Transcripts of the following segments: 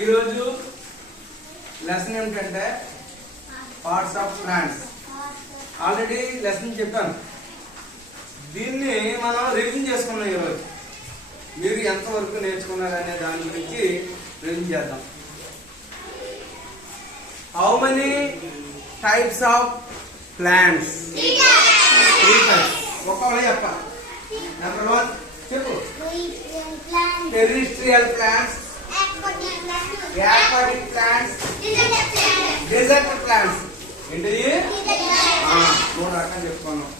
ఈరోజు లెసన్ ఏమిటంటే parts of plants. Already lesson చెప్పాను. దీన్ని మనం రివిజన్ చేసుకున్నాం. ఈరోజు మీరు ఎంతవరకు నేర్చుకున్నారనే దాని గురించి రివిజన్ చేద్దాం. How many types of plants? 3 types. ఒక్కొక్కటి చెప్పాలి. నెంబర్ 1 చెప్పు. Terrestrial plants, aquatic plants, desert plants. ఏంటిది? 3 రకాలు చెప్పుకున్నాం.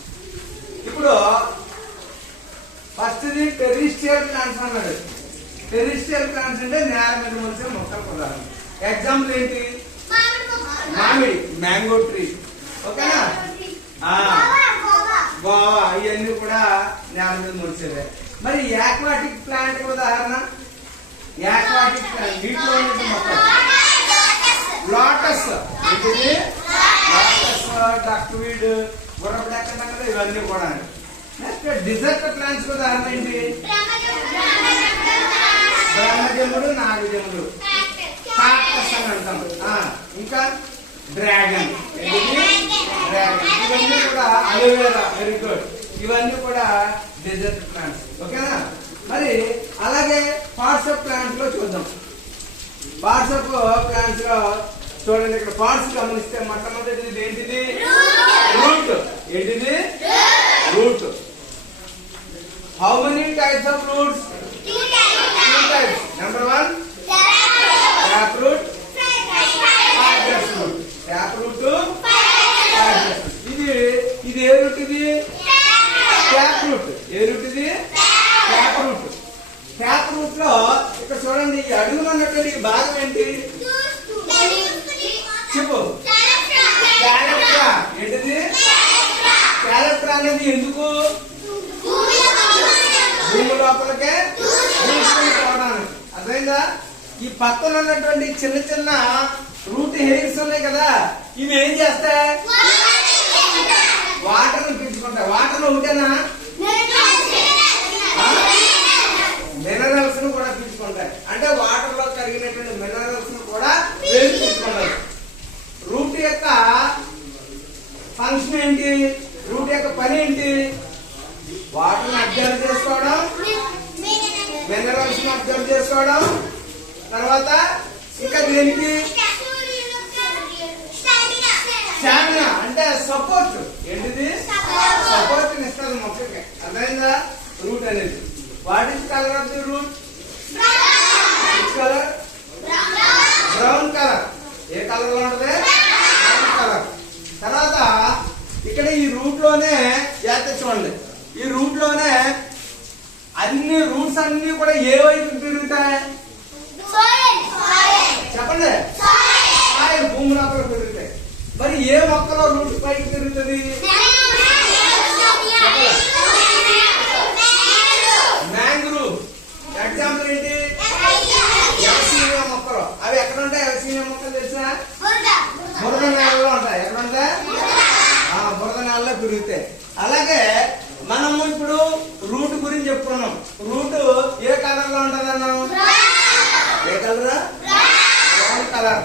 ఇప్పుడు ఫస్ట్ టెరిస్ట్రియల్ ప్లాంట్స్ అన్నాడు. టెరిస్ట్రియల్ ప్లాంట్స్ అంటే నేల మీద మొలిచే మొక్కలు పదార్థం. ఎగ్జాంపుల్ ఏంటి? మామిడి, మ్యాంగో ట్రీ. ఓకేనా? గోవా, ఇవన్నీ కూడా నేల మీద మొలిచేవే. మరి యాక్వాటిక్ ప్లాంట్ ఉదాహరణ, యాక్వాటిక్ ప్లాంట్ నీటిలో ఉండే మొక్కలు. లోటస్, ఏంటిది? లోటస్, డక్వీడ్, గుర్రపు డెక్క, ఇవన్నీ కూడా. నెక్స్ట్ డిజర్ట్ ప్లాంట్స్ ఉదాహరణ ఏంటి? బ్రహ్మజముడు, నాగజముడు, కాక్టస్ అని అంటాం. ఇంకా డ్రాగన్, డ్రాగన్, ఇవన్నీ కూడా అలోవేరా, వెరీ గుడ్. ఇవన్నీ కూడా డెజర్ట్ ప్లాంట్స్. ఓకేనా? మరి అలాగే పార్ట్స్ ఆఫ్ ప్లాంట్స్ లో చూద్దాం. పార్ట్స్ ఆఫ్ ప్లాంట్స్ లో చూడండి. ఇక్కడ పార్ట్స్ గమనిస్తే మొట్టమొదటిది ఏంటిది? రూట్. ఏంటిది? Root. How many types of roots? 2 types. Number 1 tap root, fibrous root. Tap root, fibrous root. ఇది ఏ రూట్? ఇది ట్యాప్ రూట్. ఏ రూట్ ఇది? Tap root. ట్యాప్ రూట్ లో ఇక్కడ చూడండి, ఈ అడుగులో ఉన్నటువంటి భాగం ఏంటి? చెప్పు. క్యాలెక్ట్రా. ఏంటిది? క్యాలెక్ట్రా అనేది ఎందుకు? భూమి లోపలికే పోవడానికి. అర్థమైందా? ఈ పక్కన ఉన్నటువంటి చిన్న చిన్న రూట్ హెయిర్స్ ఉన్నాయి కదా, ఇవి ఏం చేస్తాయి? వాటర్ ను పీల్చుకుంటాయి. వాటర్ ఉంటేనా? మినరల్స్ ను కూడా పీల్చుకుంటాయి. అంటే వాటర్ లో కరిగినటువంటి మినరల్స్ ను కూడా పీల్చుకుంటాయి. రూట్ యొక్క ఫంక్షన్ ఏంటి? రూట్ యొక్క పని ఏంటి? వాటర్ ని అబ్జర్వ్ చేసుకోవడం, మినరల్స్ ని అబ్జర్వ్ చేసుకోవడం, తర్వాత ఇంకా దేనికి? స్టామినా అంటే సపోర్ట్. ఏంటిది? సపోర్ట్ ఇస్తుంది మొక్కకి. అర్థమైందా? రూట్ అనేది. What is colour of the root? Colour brown colour. ఏ కలర్ లో ఉంటది? Brown colour. తర్వాత ఇక్కడ ఈ రూట్ లోనే చూడండి, ఈ రూట్ లోనే అన్ని రూట్స్ అన్ని కూడా ఏ వైపు తిరుగుతాయి? చెప్పండి. భూమి లోపల పెరుగుతాయి. మరి ఏ మొక్కలో రూట్ పైకి తిరుగుతుంది? మ్యాంగ్రూవ్. ఎగ్జాంపుల్ ఏంటి? ఎవసీనియా మొక్కలు. అవి ఎక్కడ ఉంటాయి? ఎవసీనియా మొక్కలు తెలుసా? బురద నేలలో ఉంటాయి. ఎక్కడ ఉంటాయి? బురద నేలలో పెరుగుతాయి. అలాగే మనము ఇప్పుడు రూట్ గురించి చెప్పుకున్నాం. రూట్ ఏ కలర్ లో ఉంటది అన్నాం? ఏ కలర్? Brown colour.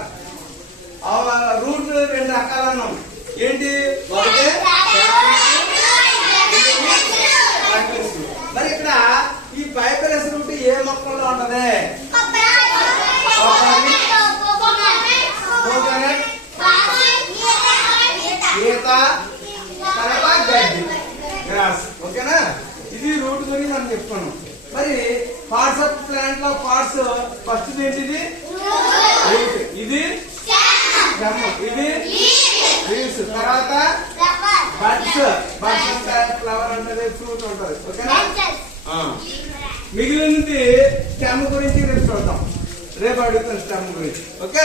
రూట్ 2 రకాలు అన్నాం. ఏంటి? ఒకటి మరి ఇక్కడ ఈ ఫైబరస్ రూట్ ఏ మొక్కల్లో ఉంటది? కోకోనట్, ఈత, తర్వాత గడ్డి, గ్రాస్. ఓకేనా? ఇది రూట్ గురించి మనం చెప్పుకున్నాం. మరి పార్ట్స్ ఆఫ్ ప్లాంట్ లో పార్ట్స్ ఫస్ట్ ఏంటిది? రూట్. ఇది ఇది లీవ్స్. తర్వాత బడ్స్. బడ్స్ ఉంటాయి, ఫ్లవర్ ఉంటుంది, ఫ్రూట్ ఉంటుంది. ఓకేనా? మిగిలినది స్టెమ్ గురించి రేపు చూద్దాం. రేపు అడుగుతాను స్టెమ్ గురించి. ఓకే.